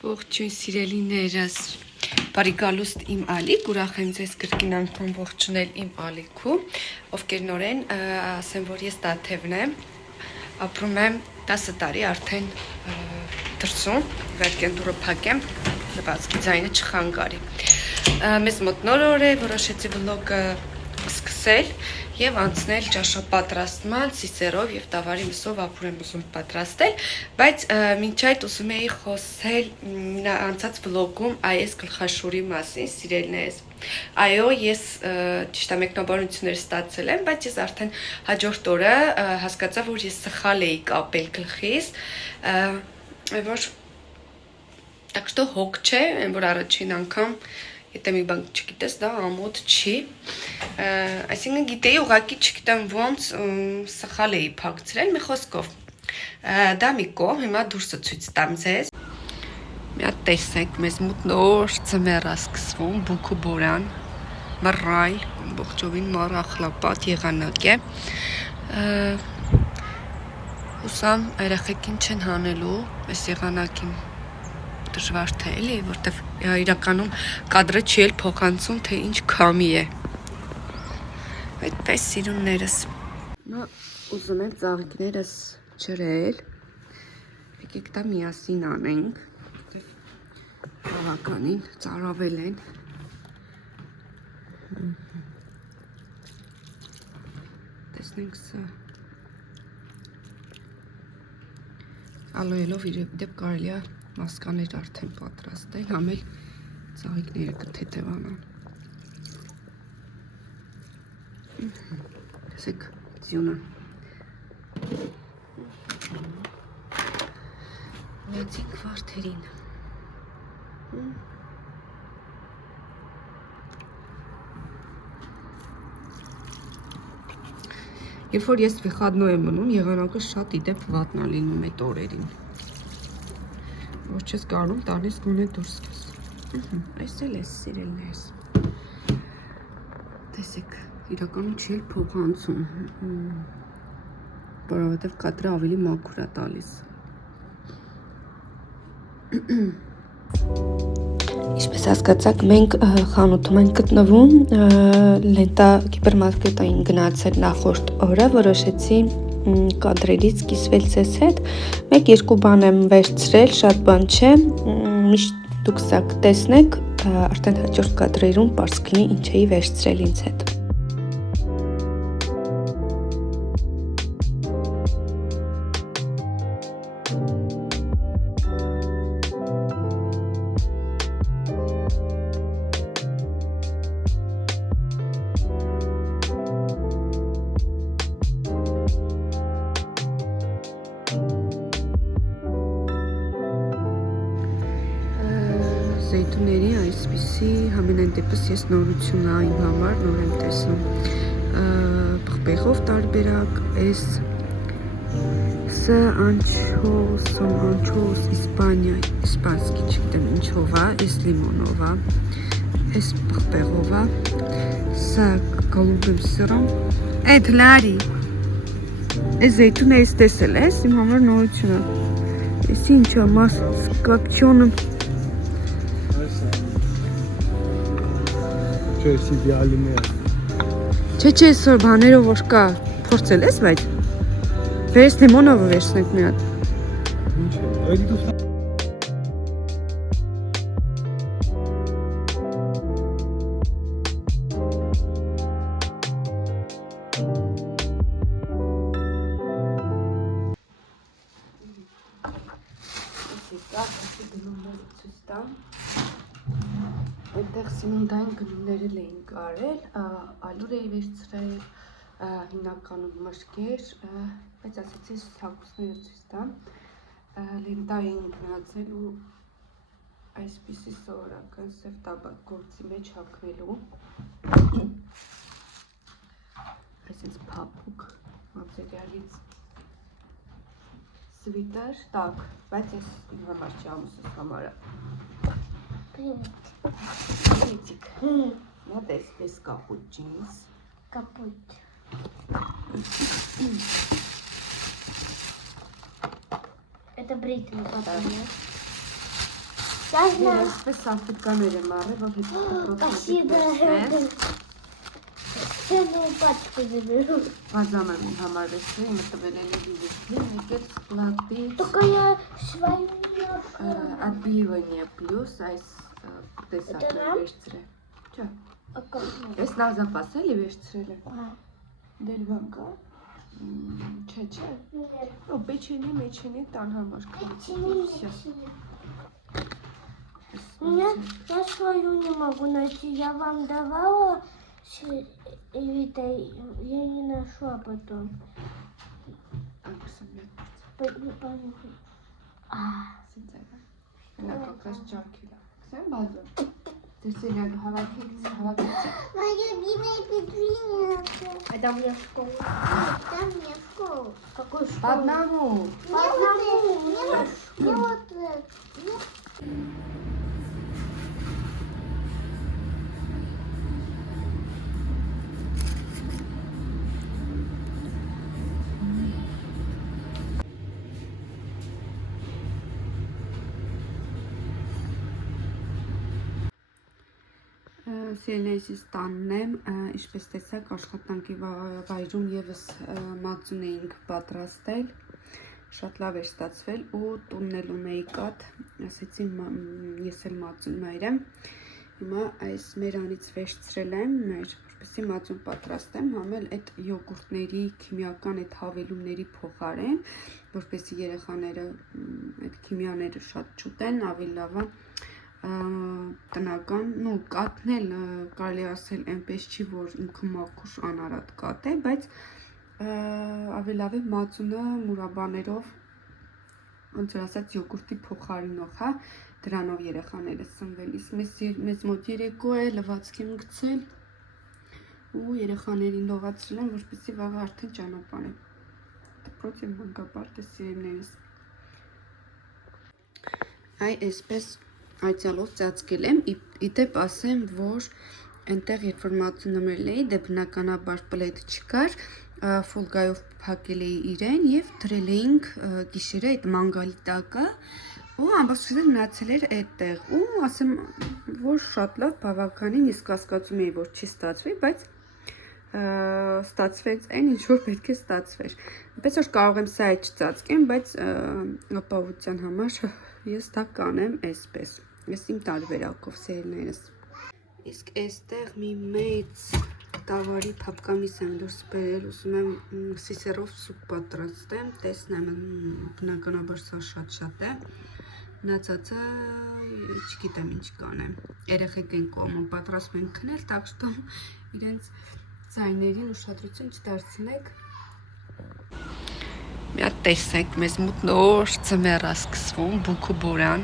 Ողջույն սիրելիներս, բարի գալուստ իմ ալիք, ուրախ եմ ձեզ կրկին անգամ ողջունել իմ ալիքու, ովքեր նորեն ասեմ, որ ես Տաթևն եմ, ապրում եմ 10 տարի արդեն դրսում, վերքեն դուրը փակեմ, նպատքի ձայնը չխանգարի։ Մեզ մոտ նոր օր է, որոշեցի վլոգը սկսել եւ անցնել ճաշապատրաստման ծիսերով եւ տավարի մսով ապուր եմ ուզում պատրաստել, բայց մինչ այդ ուզում էի խոսել անցած վլոգում այս գլխաշորի մասին, սիրելիներս։ Այո, ես ճիշտ է մեկնաբանություններ ստացել եմ, բայց ես արդեն հաջորդ օրը հասկացա, որ ես սխալ էի կապել գլխիս, որ так что հոգ չէ, որ առաջին անգամ Եթե մի բան չգիտես, դա ամոթ չի, այսինքն գիտեի ուղղակի չգիտեմ ոնց սխալ էի փակցրել, մի խոսքով, դա մի կողմ, հիմա դուրսը ցույց տամ ձեզ, մի հատ տեսեք, մեզ մոտ նոր ձմեռ է սկսվում, բուք ու բորան, մռայլ, ամբողջովին մառախլապատ եղանակ է, հուսամ երեխեքին չեն հանելու, այս եղանակին դժվար թե էլի, որտեվ իրականում կադրը չի էլ փոխանցում, թե ինչ քամի է։ Այդպես սիրուններս։ Նա ուզում եմ ծաղիկներս ջրել։ Եկեք դա միասին անենք, որտեվ բավականին ծարավել են։ Տեսնենք սա։ Ալոյելով իր դեպ կարելի է մասկաներ արդեն պատրաստել, համել ծաղիկները կթեթևանան։ Տեսեք ձյունը։ Մեծիկ վարդերին։ Երբ որ ես վիխադնո եմ մնում, եղանակը շատ իդեպ վատնա լինում այդ օրերին։ Որ չես կարում տանես գոնե դուրս կես։ Այս էլ ես սիրելիներս։ Տեսեք, իրականում չի էլ փոխանցում, որովհետև կադրը ավելի մաքուր է տալիս։ Ինչպես հասկացաք, մենք խանութում ենք գտնվում, Լենտա հիպերմարկետային գնացել նախորդ օրը, որոշեցի կադրերից կիսվել ձեզ հետ, 1-2 բան եմ վերցրել, շատ բան չէ, միշտ դուք սա կտեսնեք, արդեն հաջորդ կադրերում պարզ կլինի ինչ էի վերցրել ինձ հետ։ Զեյթուների այսպիսի համենայն դեպս ես նորություն է իմ համար, նոր եմ տեսնում պղպեղով տարբերակ, այս սը անչոս իսպանսկի չգիտեմ ինչով է, այս լիմոնով է, այս պղպեղով է, սա գալուբեմ սրամ, այդ լարի, այս զեյթունը ես տեսել ես, իմ համար նորություն է, այս ինչ է, մաս սկապչոնը, Չէ, իդեալում է։ Չէ, այսօր բաներով որ կա, փորձել ես, բայց վերս լիմոնովը վերցնենք մի հատ։ Ինչ է, այդի դու Այնտեղ սննդային գնումներել էին կարել, ալուր էի վերցրել, հիմնականում մրգեր, բայց ասեցի հագուստները ցույց տամ, Լենտա էին գնացել ու այսպիսի սովորական սև տաբակ գործի մեջ հագնելու, այսպես փափուկ մատերիալից սվիտեր, տակ, բայց ես իմ համար չի ամուսս համարը։ Притик. Вот здесь капут джинс. Капут. Это бритвы, папа, нет? Այսպես սալֆետկաներ եմ առել, որ Բազամ եմ համար վեսրի, իմը տվել էլ էլի վեսրի, եկել սպլատի Ատբիլիվոնիա պլյուս այս տեսակներ վերցրել Չա, ես նազապաս էլի վերցրել եմ Դել բան կա Չէ Պեչենի տան համար Я свою не могу найти. Я вам давала, Вита, я не нашла потом. Понюхай. Моя любимая петриня. Это мне в школу. Это мне в школу. Какую школу? По одному. Мне вот Սիրելիներիս տանն եմ, ինչպես տեսակ աշխատանքի վայրում եւս մածուն էինք պատրաստել, շատ լավ էր ստացվել ու տունն էլ ունեի կաթ, ասեցի ես էլ մածուն մայրեմ, հիմա այս մերանից վերցրել եմ, որպեսզի մածուն պատրաստեմ, համել այդ յոգուրտների քիմիական այդ հավելումների փոխարեն, որպեսզի երեխաները այդ քիմիաները շատ չուտեն, ավելի լավ է տնական, կաթն էլ կարելի ասել այնպես չի, որ ինքը մաքուր անարատ կաթ է, բայց ավելի լավ է մածունը մուրաբաներով, ոնց որ ասած յոգուրտի փոխարինող, հա, դրանով երեխաները սնվել, իսկ մեզ մոտ երեկո է, լվացք եմ գցել ու երեխաներին լողացրել եմ, որպեսզի վաղը արդեն ճանապարհ դպրոց եմ մանկապարտ է սիրելիներիս այ այսպես այցալով ծածկել եմ, իդեպ ասեմ, որ այնտեղ երբ որ մածուն նմրել էի, դե բնականաբար պլետ չկար, ֆոլգայով փակել էի իրեն եւ դրել էինք գիշերը այդ մանգալի տակը ու ամբողջը մնացել էր այդտեղ ու ասեմ, որ շատ լավ բավականին իսկ կասկածում էի, որ չի ստացվի, բայց ստացվեց այն, ինչ որ պետք է ստացվեր։ Այնպես որ կարող եմ սա չծածկեմ, բայց ապահովության համար ես դա կանեմ այսպես։ Ես իմ տարբերակով սերներս։ Իսկ այստեղ մի մեծ տավարի փապկամիս եմ դուրս բերել, ուզում եմ սիսերով սուպ պատրաստեմ, տեսնեմ, բնականաբար սա շատ է։ Մնացածը չգիտեմ ինչ կանեմ։ Երեխեք են կողմը պատրաստում են քնել, так что իրենց ձայներին ուշադրություն չդարձնեք։ Մի հատ տեսեք, մեզ մոտ նոր ծմեր է սկսվում, բուքուբորան,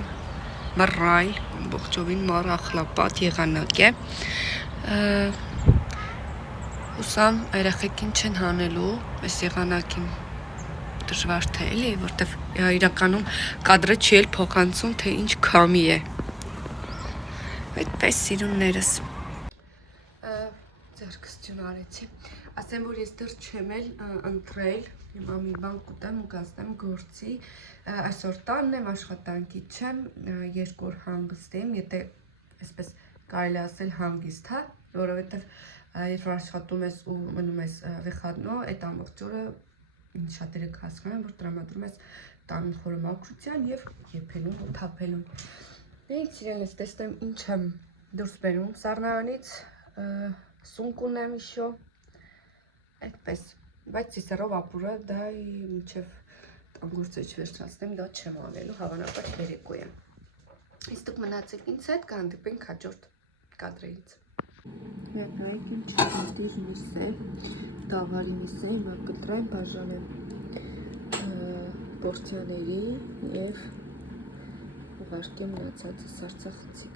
մռայլ, ամբողջովին մարախլապատ եղանակ է։ Ուսամ երեխեքին չեն հանելու այս եղանակին դժվար թե էլի, որտեվ իրականում կադրը չի էլ փոխանցում, թե ինչ քամի է։ Այդպես սիրուններս։ Ձերքստյուն արեցի։ Ասեմ, որ ես դեռ չեմ էլ ընտրել, հիմա մի բան կուտեմ ու կազմեմ գործի, այսօր տանն եմ, աշխատանքի չեմ, երկու օր հանգիստ եմ, եթե այսպես կարելի ասել հանգիստ, հա, որովհետև երբ որ աշխատում ես ու մնում ես վեխատնո, այդ ամբողջ օրը շատերը կհասկանան, որ տրամադրում ես տան խորոմակրության եւ եփելուն ու թափելուն։ Դե իրենից տեսնեմ ինչ եմ դուրս բերում սառնարանից, սունկ ունեմ իշո, այդպես, բայց սիսերով ապուրը դա մինչև տան գործը չվերջացնեմ, դա չեմ անելու, հավանաբար երեկո է։ Իսկ դուք մնացեք ինձ հետ, կհանդիպենք հաջորդ կադրերից։ Եկայք իմ չկատիր միսը, տավարի միսը, հիմա կտրեմ, բաժանեմ պորցիաների և ուղարկեմ մնացածը սարցախցիկ։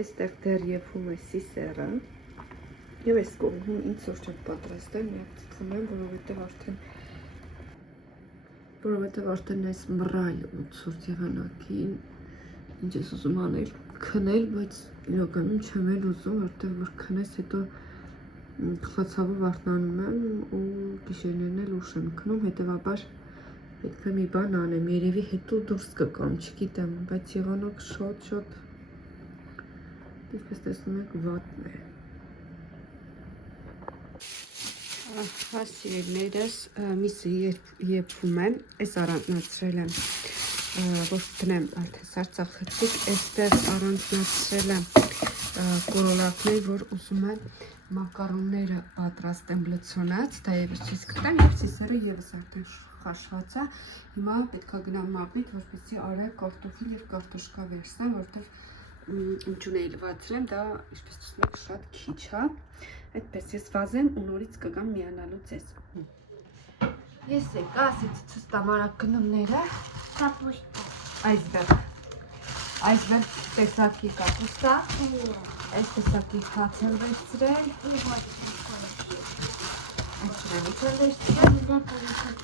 Այստեղ դեռ եփում է սիսերը և այս կողմում ինձ սուրճ եմ պատրաստել, միակ ծծում եմ, որովհետև արդեն այս մռայլ ու սուրճ եղանակին ինչ ես ուզում անել քնել, բայց իրականում չեմ էլ ուզում, որտեղ որ քնես հետո խլացավով արթնանում եմ ու գիշերներն էլ ուշ եմ քնում, հետևաբար Պետք է մի բան անեմ, երևի հետո դուրս կգամ, չգիտեմ, բայց եղանակ շատ ինչպես տեսնում եք վատն է։ Ահա սիրելիներս, միսը եփվում է, այս առանձնացրել եմ, որ տնեմ արդեն սարսափեցիկ, այստեղ առանձնացրել եմ կորոլակներ, որ ուզում եմ մակարոնները պատրաստեմ լցոնած, դա եւս ցույց կտամ, եւ սիսերը եւս արդեն խաշված է։ Հիմա պետք է գնամ մապիտ, որպեսզի արև կարտոֆիլ եւ կարտոշկա վերցնեմ, որտեղ ինչուն էի լվացրեմ, դա ինչպես տեսնում եք շատ քիչ է։ Այդպես ես վազեմ ու նորից կգամ միանալու ձեզ։ Ես եկա, ասեցի ցույց տամ արագ գնումները։ Կապուստա։ Այսվերջ տեսակի կապուստա, այս տեսակի հաց եմ վերցրել,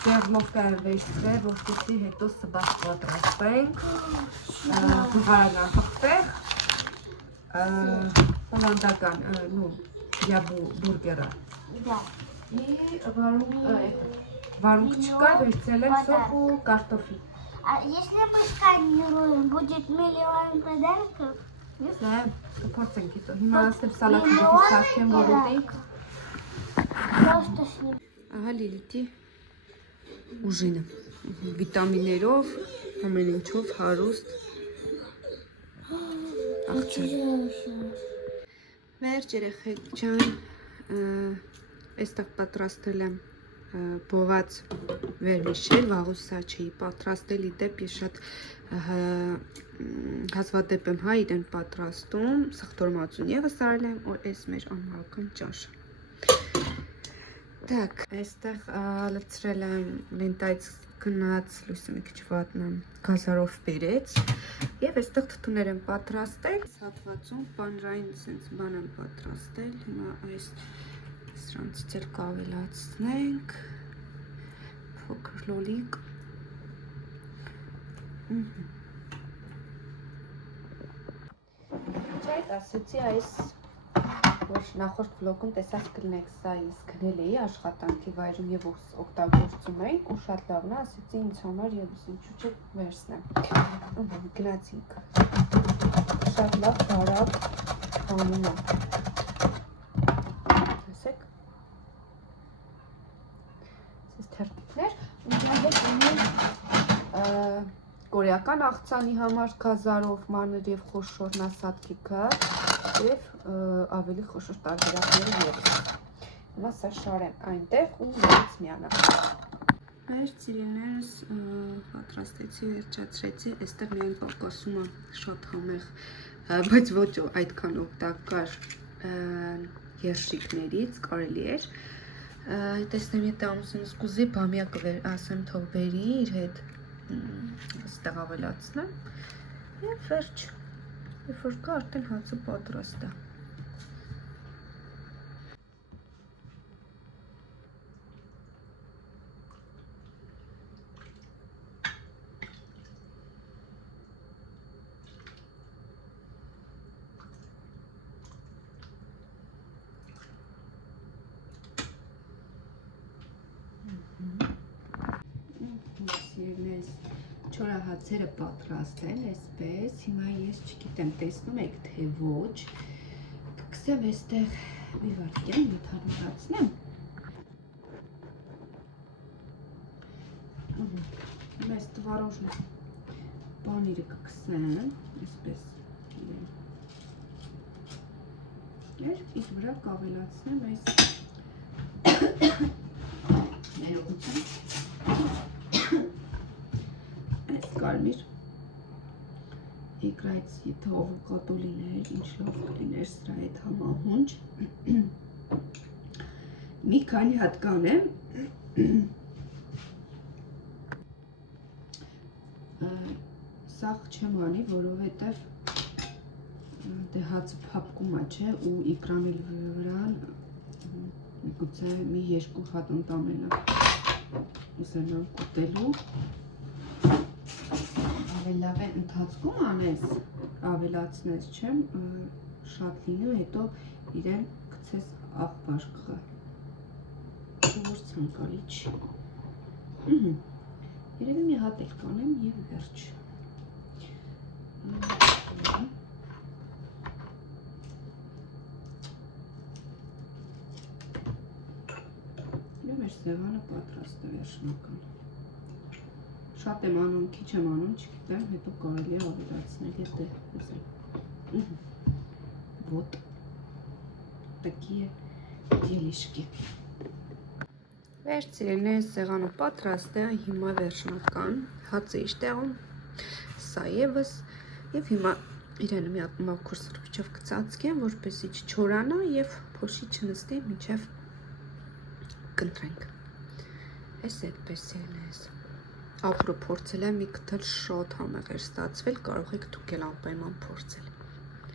ձեռնովկա եմ վերցրել, որպեսզի հետո սբաս պատրաստենք, բուղարանան պղպեղ, հոլանդական բուրգերը, վարունգ չկա, վերցրել եմ սոխ ու կարտոֆիլ։ Если мы сканируем, будет миллион подарков? Не знаю, փորձենք հետո։ Հիմա ասեմ սալատի սարքեմ որոտի։ Просто с ним. Ահա Լիլիթի ուժինը։ Վիտամիններով, ամեն ինչով հարուստ։ Վերջ երեխեք ջան, այստեղ պատրաստել եմ բոված վերմիշել, վաղուց սա չէի պատրաստել, իդեպ ես շատ հազվադեպ եմ հա իրեն պատրաստում, սխտորմածուն եւս արել եմ, որ այս մեր անհավական ճաշը։ Так, այստեղ լցրել եմ լենտայից գնաց, լույսը մի քիչ վատն եմ, գազարով բերեց, եւ այստեղ թթուներ եմ պատրաստել, հատվածում բանրային sense բան եմ պատրաստել, հիմա այս սրանցից էլ կավելացնենք, փոքր լոլիկ, Չէ, ասեցի այս, որ նախորդ վլոգում տեսած կլնեք, սա ես գնել էի աշխատանքի վայրում եւ օգտագործում ենք ու շատ լավն է, ասեցի ինձ համար եւս ինչու՞ չէ վերցնեմ։ Գնացինք։ Շատ լավ բարակ բանում է։ Տեսեք։ Այս թերթիկներ ու դա հետ ունի կորեական աղցանի համար գազարով մանր եւ խոշոր նասատկիկը եւ ավելի խոշոր տարբերակները եւս։ Հիմա սա շարեմ այնտեղ ու նորից միանամ։ Մեր ծիրիներս պատրաստեցի, վերջացրեցի, այստեղ միայն պակասում է շատ համեղ, բայց ոչ այդքան օգտակար երշիկներից կարելի էր։ Տեսնեմ, եթե ամուսինս կուզի բամյա ասեմ թող բերի իր հետ այստեղ ավելացնեմ եւ վերջ, երբ որ կա արդեն հացը պատրաստ է։ Չորահացերը պատրաստ են, այսպես, հիմա ես չգիտեմ, տեսնում եք, թե ոչ, կգցեմ այստեղ մի վարքյան, մթանուտացնեմ, հիմա այս տվարոժն բանիրը կգցեմ, այսպես, իր վրա կավելացնեմ այս ներողություն, կարմիր իկրայից եթե ավոկադո լիներ, ինչ լավ կլիներ սրա հետ համահունչ մի քանի հատ կանեմ սաղ չեմ անի, որովհետև դե հացը փափկում է, չէ, ու իկրան էլ վրան միգուցե մի երկու հատ ընտամենը ուզենամ կուտելու լավ է ընթացքում անես, ավելացնես չեմ, շատ լինում, հետո իրեն գցես աղբարկղը, որ ցանկալի չի։ Երևի մի հատ էլ կանեմ եւ վերջ։ Մեր սեղանը պատրաստ է վերջնական։ Շատ եմ անում, քիչ եմ անում, չգիտեմ, հետո կարելի է ավելացնել, եթե Вот такие делишки։ Վերցրելն սեղանը պատրաստ է, հիմա վերջնական, հացը իր տեղում, սա եւս, եւ հիմա իրեն մի հատ մաքուր սրբիչով կծածկեմ, որպեսզի չչորանա եւ փոշի չնստի, մինչեւ կընտրենք։ Այս այդպես ելնես։ Ապրո փորձել եմ մի քիչ շատ համեղ էր ստացվել, կարող եք դուք էլ անպայման փորձել։